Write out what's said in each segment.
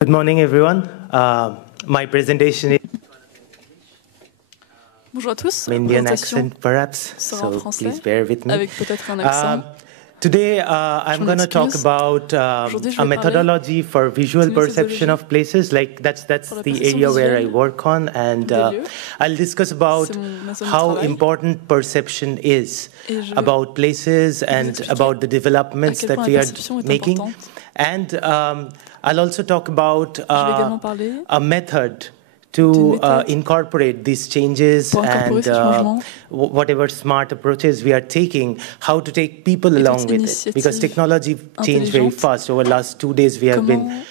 Good morning, everyone. My presentation is Bonjour à tous. Indian accent, perhaps, so please bear with me. Avec peut-être un accent. Today, I'm going to talk about a methodology for visual perception of places. Like that's the area where I work on, and I'll discuss about how important perception is about places and about the developments that we are making. And I'll also talk about a method to incorporate these changes and whatever smart approaches we are taking, how to take people along with it. Because technology changed very fast. Over the last 2 days, we have been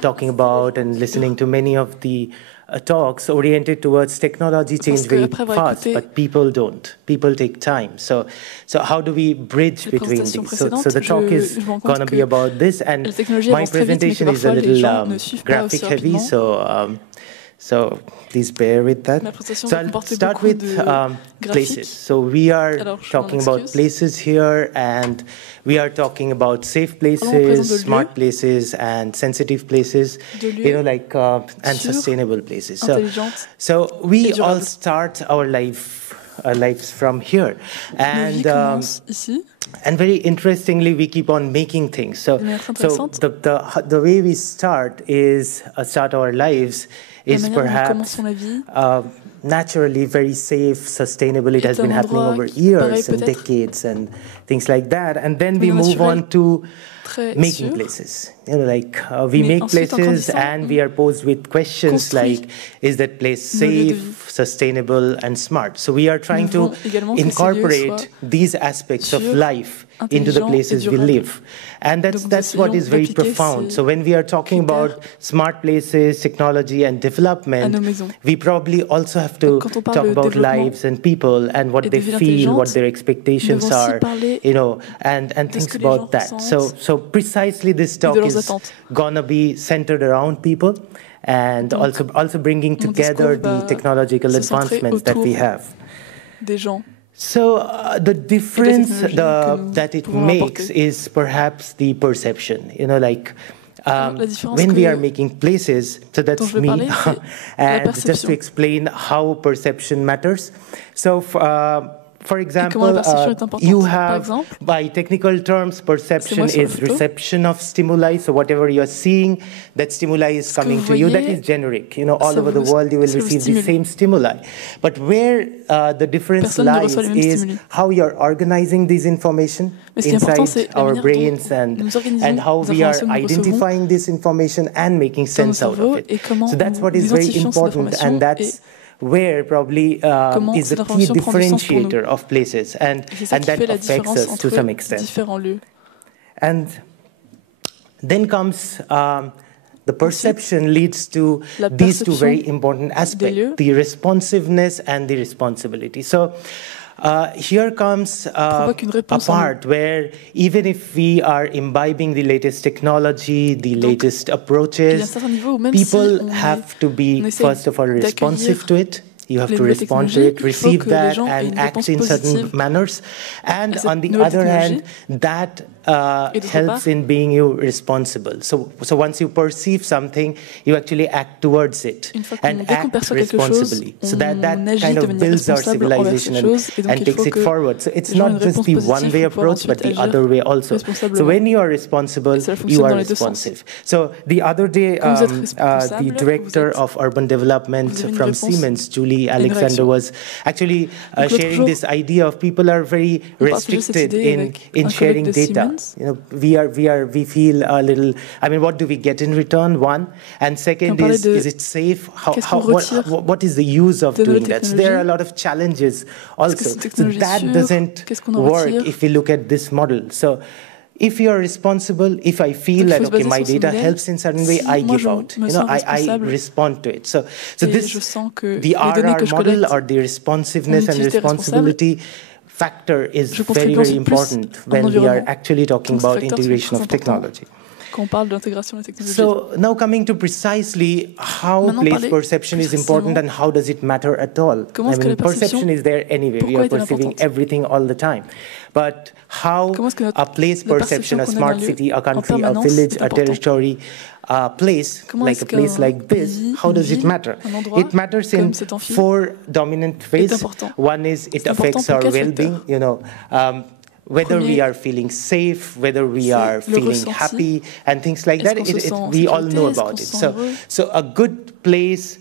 talking about and listening to many of the talks oriented towards technology change very fast, but people don't. People take time. So how do we bridge between these? So the talk is going to be about this, and my presentation is a little graphic heavy, so please bear with that. So I'll start with places. So we are talking about places here, and we are talking about safe places, smart places, and sensitive places, and sustainable places. So we all start our lives from here, and very interestingly, we keep on making things. So the way we start our lives is perhaps naturally very safe, sustainable. It has been happening over years and decades and things like that. And then we move on to making places. We make places and we are posed with questions like, is that place safe, sustainable, and smart? So we are trying to incorporate these aspects of life into the places we live. And that's what is very profound. So when we are talking about smart places, technology, and development, we probably also have to talk about lives and people and what they feel, what their expectations are, and things about that. So precisely this talk is gonna be centered around people and also bringing together the technological advancements that we have. So the difference that it makes is perhaps the perception. When we are making places, so that's me, and just to explain how perception matters. So for example, you have, by technical terms, perception is reception of stimuli. So whatever you're seeing, that stimuli is coming to you. That is generic. All over the world, you will receive the same stimuli. But where the difference lies is how you're organizing these information inside our brains and how we are identifying this information and making sense out of it. So that's what is very important, and that's where probably is the key differentiator of places, and that affects us to some extent. And then comes the perception leads to these two very important aspects, the responsiveness and the responsibility. So here comes a part where even if we are imbibing the latest technology, the latest approaches, people have to be, first of all, responsive to it. You have to respond to it, receive that, and act in certain manners. And on the other hand, that helps in being you responsible. So once you perceive something, you actually act towards it and act responsibly. So that kind of builds our civilization and takes it forward. So it's not just the one-way approach, but the other way also. So when you are responsible, you are responsive. So the other day, the director of urban development from Siemens, Julie Alexander, was actually sharing this idea of people are very restricted in sharing data. We feel a little. I mean, what do we get in return? One, and second is it safe? What is the use of doing that? So there are a lot of challenges also. So that doesn't work if we look at this model. So if you are responsible, if I feel that, okay, my data helps in certain way, I give out. I respond to it. So this, the RR model, or the responsiveness and responsibility factor, is very, very important when we are actually talking about integration of technology. quand on parle d'intégration des technologies. So now coming to precisely how place perception is important and how does it matter at all. I mean, perception is there anyway. We are perceiving everything all the time. But how a place perception, a smart city, a country, a village, a territory, a place like this, how does it matter? It matters in 4 dominant ways. One is it affects our well-being, you know, whether we are feeling safe, whether we are feeling happy, and things like that. We all know about it. So a good place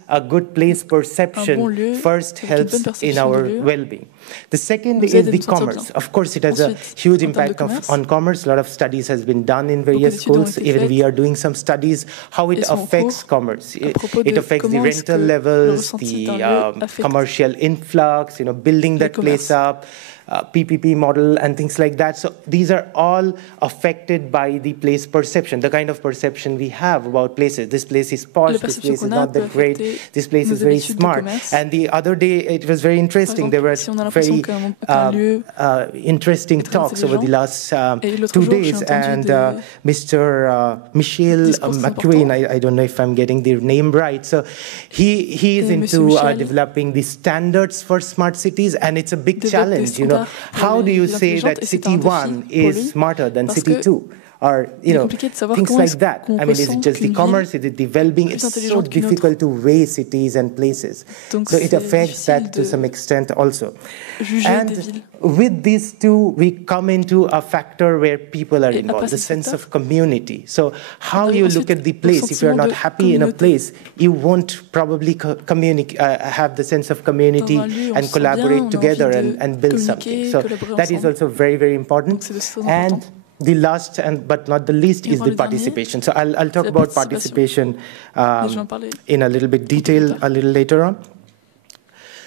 perception first helps in our well-being. The second is the commerce. Of course, it has a huge impact on commerce. A lot of studies has been done in various schools. Even we are doing some studies how it affects commerce. It affects the rental levels, the commercial influx, you know, building that place up, PPP model and things like that. So these are all affected by the place perception, the kind of perception we have about places. This place is posh, this place is not that great, this place is very smart. And the other day, it was very interesting. There were very interesting talks over the last 2 days. And Mr. Michel McQueen, I don't know if I'm getting the name right. So he is into developing the standards for smart cities, and it's a big challenge, you know. How do you say that city 1 is smarter than city 2? Or, you know, things like that. I mean, is it just the commerce? Is it the well-being? It's so difficult to weigh cities and places. So it affects that to some extent also. And with these two, we come into a factor where people are involved, the sense of community. So how you look at the place, if you're not happy in a place, you won't probably have the sense of community and collaborate together and build something. So that is also very, very important. And the last, but not the least, is the participation. So I'll talk about participation in a little bit detail a little later on.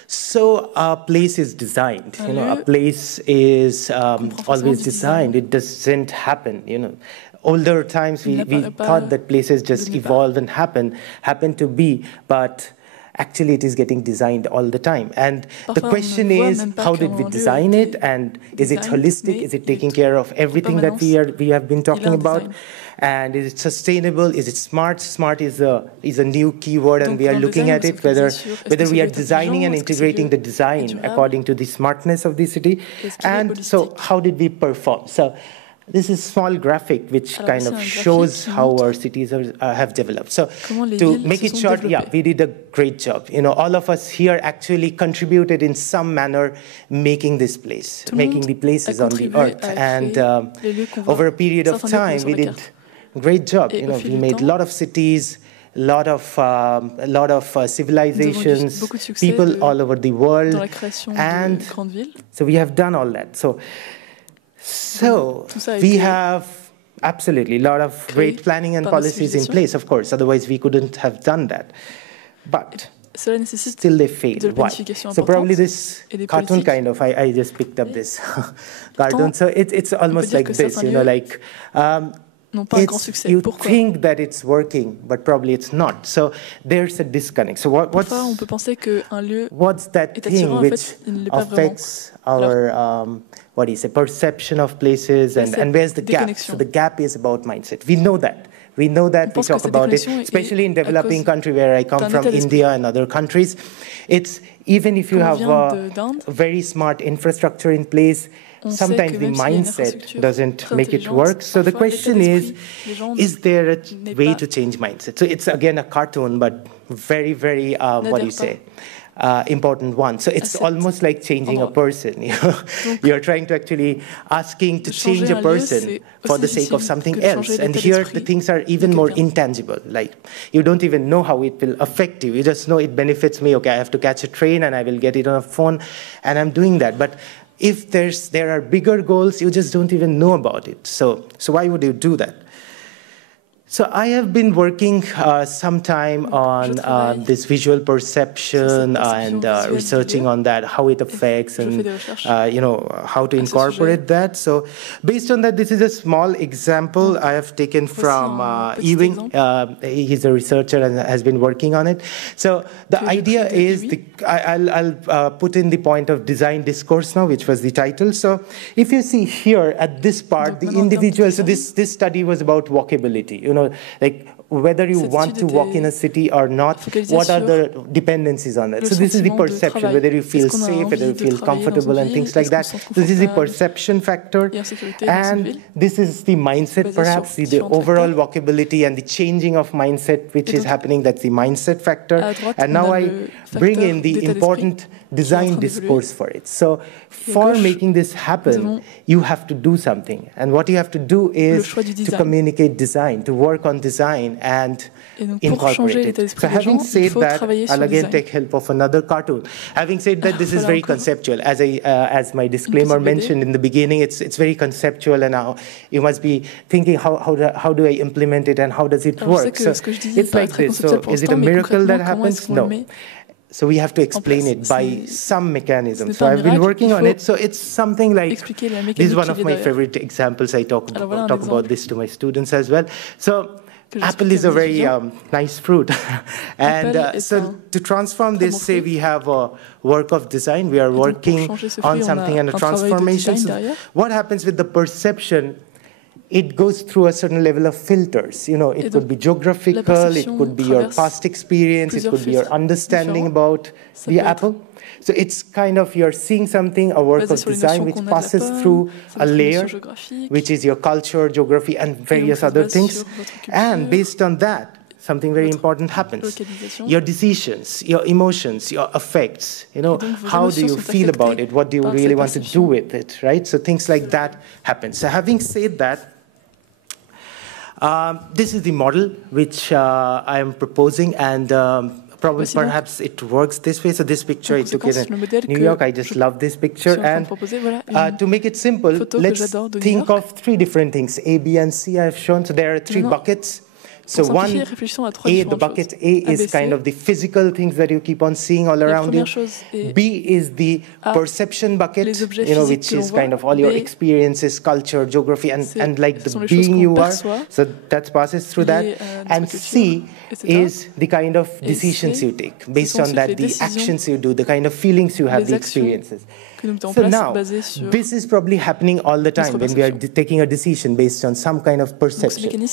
So a place is designed. You know, a place is always designed. It doesn't happen. You know, older times we thought that places just evolve and happen to be, but actually it is getting designed all the time. And the question is, how did we design it? And is it holistic? Is it taking care of everything that we have been talking about? And is it sustainable? Is it smart? Smart is a new keyword, and we are looking at it, whether we are designing and integrating the design according to the smartness of the city. And so how did we perform? So this is a small graphic which kind of shows how our cities have developed. So to make it short, yeah, we did a great job. You know, all of us here actually contributed in some manner making this place, making the places on the earth. And over a period of time, we did a great job. You know, we made a lot of cities, a lot of civilizations, people all over the world. And so we have done all that. So we have absolutely a lot of great planning and policies in place, of course, otherwise we couldn't have done that. But still they failed. Why? So probably this cartoon kind of, I just picked up this cartoon. So it's almost like this, you know, like you think that it's working, but probably it's not. So there's a disconnect. So what's that thing which affects our perception of places, and where's the gap? So the gap is about mindset. We know that. We talk about it, especially in developing country where I come from, India and other countries. It's even if you have a very smart infrastructure in place, sometimes the mindset doesn't make it work. So the question is there a way to change mindset? So it's again a cartoon, but very, very, important one. So it's almost like changing a person. You know? You're trying to actually asking to change a person for the sake of something else. And here the things are even more intangible. Like you don't even know how it will affect you. You just know it benefits me. Okay, I have to catch a train and I will get it on a phone, and I'm doing that. But if there are bigger goals, you just don't even know about it. So why would you do that? So I have been working some time on this visual perception and researching on that, how it affects and how to incorporate that. So based on that, this is a small example I have taken from Ewing. He's a researcher and has been working on it. So the idea is, I'll put in the point of design discourse now, which was the title. So if you see here at this part, the individual, so this study was about walkability. Like whether you want to walk in a city or not, what are the dependencies on that? So this is the perception, whether you feel safe, whether you feel comfortable and things like that. So this is the perception factor. And this is the mindset, perhaps, the overall walkability and the changing of mindset, which is happening. That's the mindset factor. And now I bring in the important design discourse for it. So for making this happen, you have to do something. And what you have to do is to communicate design, to work on design and incorporate it. So having said that, I'll again take help of another cartoon. Having said that, this is very conceptual. As my disclaimer mentioned in the beginning, it's very conceptual, and now you must be thinking, how do I implement it and how does it work? So it's like this. So is it a miracle that happens? No. So we have to explain it by some mechanism. So I've been working on it. So it's something like, this is one of my favorite examples. I talk about this to my students as well. So apple is a very nice fruit. And so to transform this, say we have a work of design, we are working on something and a transformation. So what happens with the perception? It goes through a certain level of filters. It could be geographical, it could be your past experience, it could be your understanding about the apple. So it's kind of, you're seeing something, a work of design, which passes through a layer, which is your culture, geography, and various other things. And based on that, something very important happens. Your decisions, your emotions, your affects, how do you feel about it? What do you really want to do with it, right? So things like that happen. So having said that, this is the model which I am proposing, and perhaps it works this way. So this picture I took in New York. I just love this picture. And to make it simple, let's think of three different things. A, B, and C I have shown. So there are three buckets. So one, the bucket A is kind of the physical things that you keep on seeing all around you. B is the perception bucket, which is kind of all your experiences, culture, geography, and like the being you are. So that passes through that. And C is the kind of decisions you take. Based on that, the actions you do, the kind of feelings you have, the experiences. So now, this is probably happening all the time when we are taking a decision based on some kind of perception.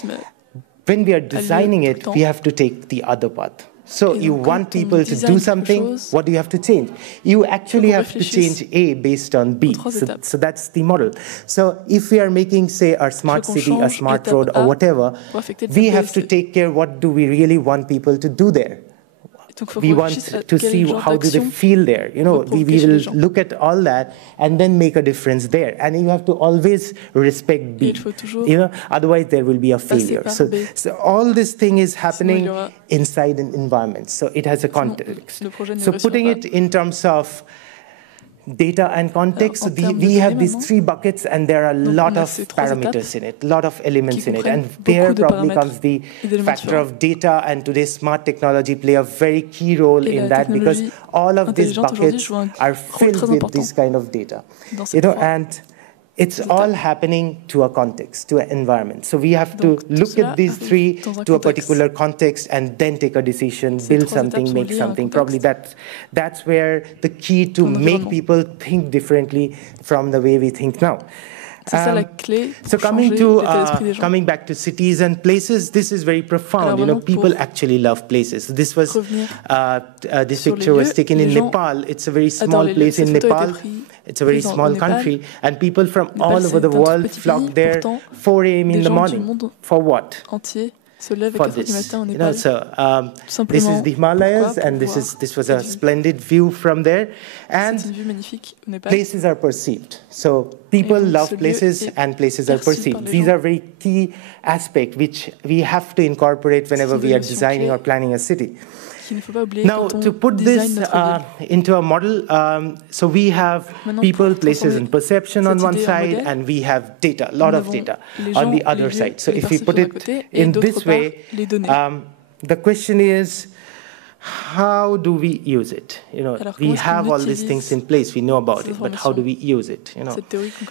When we are designing it, we have to take the other path. So you want people to do something, what do you have to change? You actually have to change A based on B. So that's the model. So if we are making, say, a smart city, a smart road, or whatever, we have to take care, what do we really want people to do there? We want to see how do they feel there. We will look at all that and then make a difference there. And you have to always respect B. Otherwise there will be a failure. So all this thing is happening inside an environment. So it has a context. So putting it in terms of data and context, so we have these three buckets, and there are a lot of parameters in it, a lot of elements in it, and there probably comes the factor of data, and today's smart technology play a very key role in that, because all of these buckets are filled with this kind of data, and it's all happening to a context, to an environment. So we have to look at these three to a particular context and then take a decision, build something, make something. Probably that's where the key to make people think differently from the way we think now. So coming back to cities and places, this is very profound. People actually love places. So this was this picture was taken in Nepal. It's a very small place in Nepal. It's a very small country, and people from all over the world flock there 4 a.m. in the morning. For what? For this, so this is the Himalayas, and this was a splendid view from there, and places are perceived. So people love places, and places are perceived. These are very key aspects which we have to incorporate whenever we are designing or planning a city. Now, to put this into a model, so we have people, places, and perception on one side, and we have data, a lot of data on the other side. So if we put it in this way, the question is, how do we use it? We have all these things in place, we know about it, but how do we use it?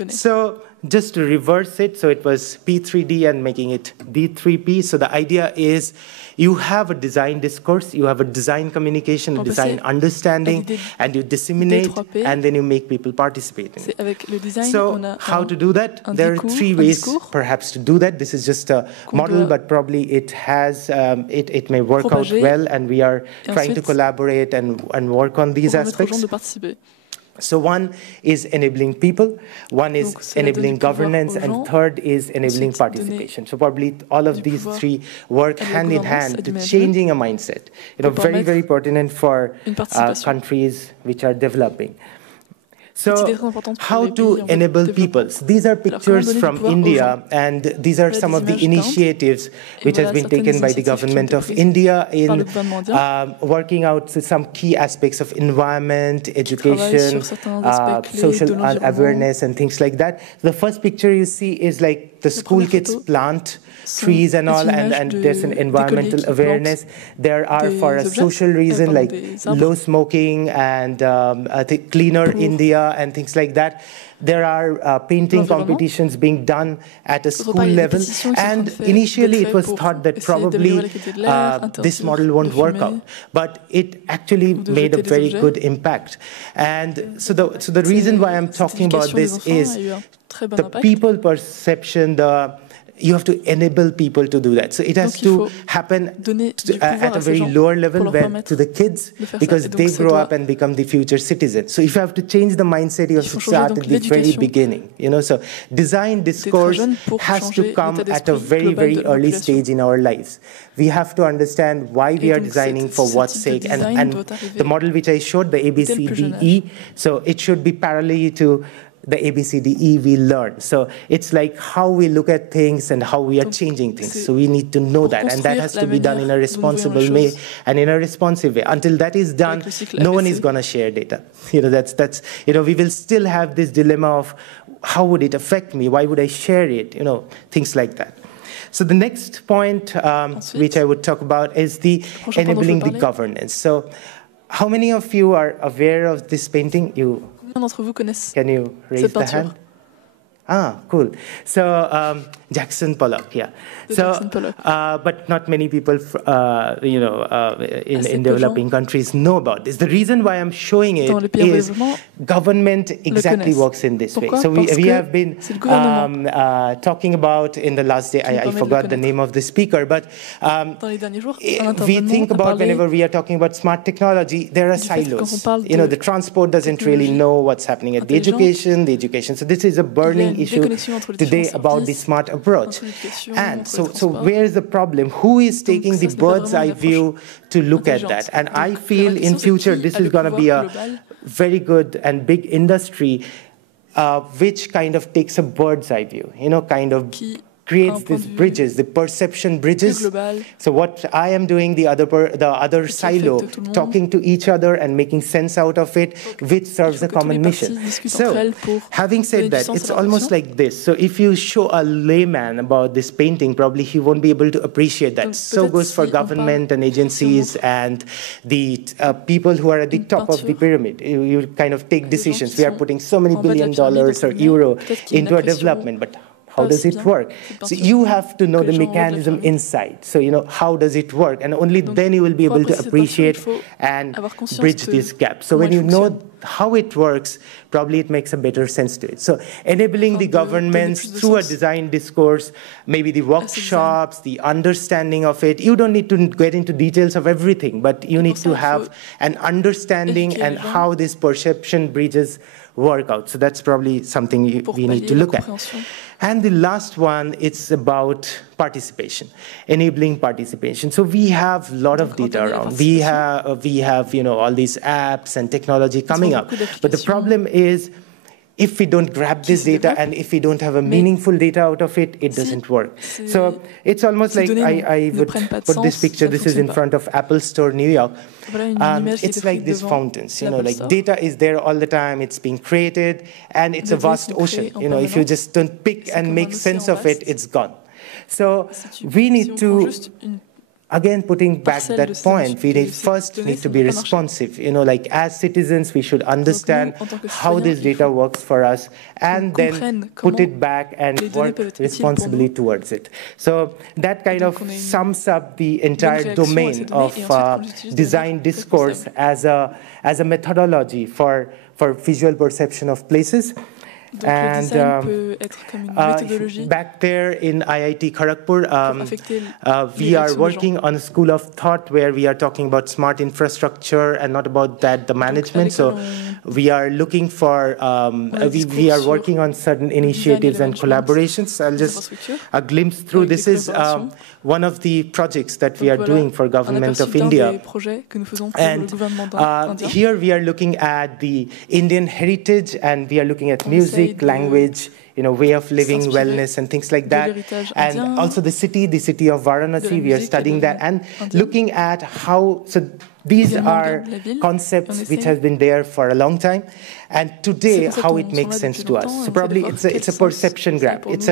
So just to reverse it, so it was P3D and making it D3P. So the idea is you have a design discourse, you have a design communication, a design understanding, and you disseminate, and then you make people participate in it. So how to do that? There are three ways perhaps to do that. This is just a model, but probably it has, it may work out well, and we are trying to collaborate and work on these aspects. So one is enabling people, one is enabling governance, and third is enabling participation. So probably all of these three work hand in hand to changing a mindset. Very, very pertinent for countries which are developing. So how to enable people? So these are pictures from India, and these are some of the initiatives which has been taken by the government of India in working out some key aspects of environment, education, social awareness, and things like that. The first picture you see is like the school kids plant trees and all, and there's an environmental awareness. There are, for a social reason, like low smoking and I think cleaner India and things like that. There are painting competitions being done at a school level, and initially it was thought that probably this model won't work out, but it actually made a very good impact. And so the reason why I'm talking about this is the people perception, you have to enable people to do that. So it has to happen at a very lower level to the kids, because they grow up and become the future citizens. So if you have to change the mindset, you have to start at the very beginning. So design discourse has to come at a very, very early stage in our lives. We have to understand why we are designing, for what sake, and the model which I showed, the ABCDE, so it should be parallel to the ABCDE we learn. So it's like how we look at things and how we are changing things. So we need to know that, and that has to be done in a responsible way and in a responsive way. Until that is done, no one is going to share data. We will still have this dilemma of how would it affect me? Why would I share it? Things like that. So the next point which I would talk about is the enabling the governance. So how many of you are aware of this painting? Can you raise the hand? Ah, cool. So Jackson Pollock, yeah. So, but not many people, in developing countries know about this. The reason why I'm showing it is government exactly works in this way. So we have been talking about in the last day, I forgot the name of the speaker, but we think about whenever we are talking about smart technology, there are silos. The transport doesn't really know what's happening at the education. So this is a burning issue today about the smart approach. And so where is the problem? Who is taking the bird's eye view to look at that? And I feel in future this is going to be a very good and big industry which kind of takes a bird's eye view, kind of creates these bridges, the perception bridges. So what I am doing, the other silo, talking to each other and making sense out of it, which serves a common mission. So having said that, it's almost like this. So if you show a layman about this painting, probably he won't be able to appreciate that. So goes for government and agencies and the people who are at the top of the pyramid. You kind of take decisions. We are putting so many $1 billion or euro into a development, but how does it work? So you have to know the mechanism inside. So, how does it work? And only then you will be able to appreciate and bridge this gap. So when you know how it works, probably it makes a better sense to it. So enabling the governments through a design discourse, maybe the workshops, the understanding of it. You don't need to get into details of everything, but you need to have an understanding and how these perception bridges work out. So that's probably something we need to look at. And the last one, it's about participation, enabling participation. So we have a lot of data around. We have all these apps and technology coming up. But the problem is if we don't grab this data and if we don't have a meaningful data out of it, it doesn't work. So it's almost like I would put this picture. This is in front of Apple Store, New York. It's like these fountains, you know, like data is there all the time. It's being created, and it's a vast ocean. You know, if you just don't pick and make sense of it, it's gone. So we need to, again, putting back that point, we first need to be responsive. You know, like as citizens, we should understand how this data works for us and then put it back and work responsibly towards it. So that kind of sums up the entire domain of design discourse as a methodology for visual perception of places. Donc, and peut être comme une méthodologie back there in IIT Kharagpur, we are working on a school of thought where we are talking about smart infrastructure and not about that the management. So we are looking for, we are working on certain initiatives and collaborations. I'll just a glimpse through. This is one of the projects that we are doing for Government of India. And here we are looking at the Indian heritage, and we are looking at music, language, you know, way of living, wellness, and things like that. And also the city of Varanasi, we are studying that and looking at how, so these are concepts which have been there for a long time, and today how it makes sense to us. So probably it's a perception grab, it's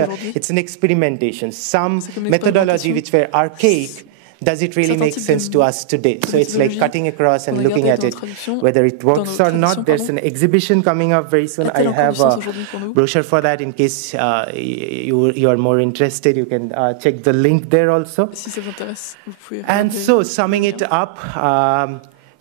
an experimentation. Some methodology which were archaic, does it really make sense to us today? So it's like cutting across and looking at it, whether it works or not. There's an exhibition coming up very soon. I have a brochure for that in case you are more interested. You can check the link there also. And so summing it up,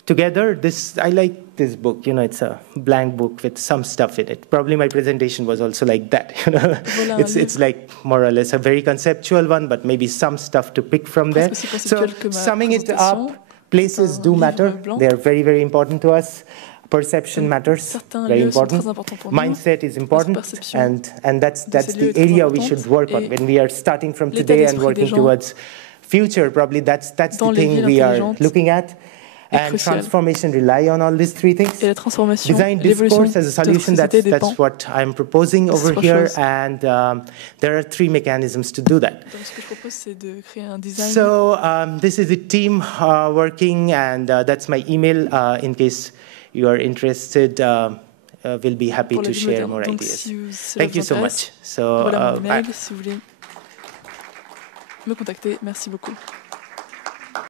together, I like this book. You know, it's a blank book with some stuff in it. Probably my presentation was also like that. You know, it's like more or less a very conceptual one, but maybe some stuff to pick from there. So summing it up, places do matter. They are very, very important to us. Perception matters, very important. Mindset is important, and that's the area we should work on when we are starting from today and working towards future. Probably that's the thing we are looking at. And transformation rely on all these three things. Design discourse as a solution, that's what I'm proposing over here, and there are three mechanisms to do that. So this is the team working, and that's my email in case you are interested. We'll be happy to share more ideas. Thank you so much. So, voilà mon email, si vous voulez me contacter. Merci beaucoup.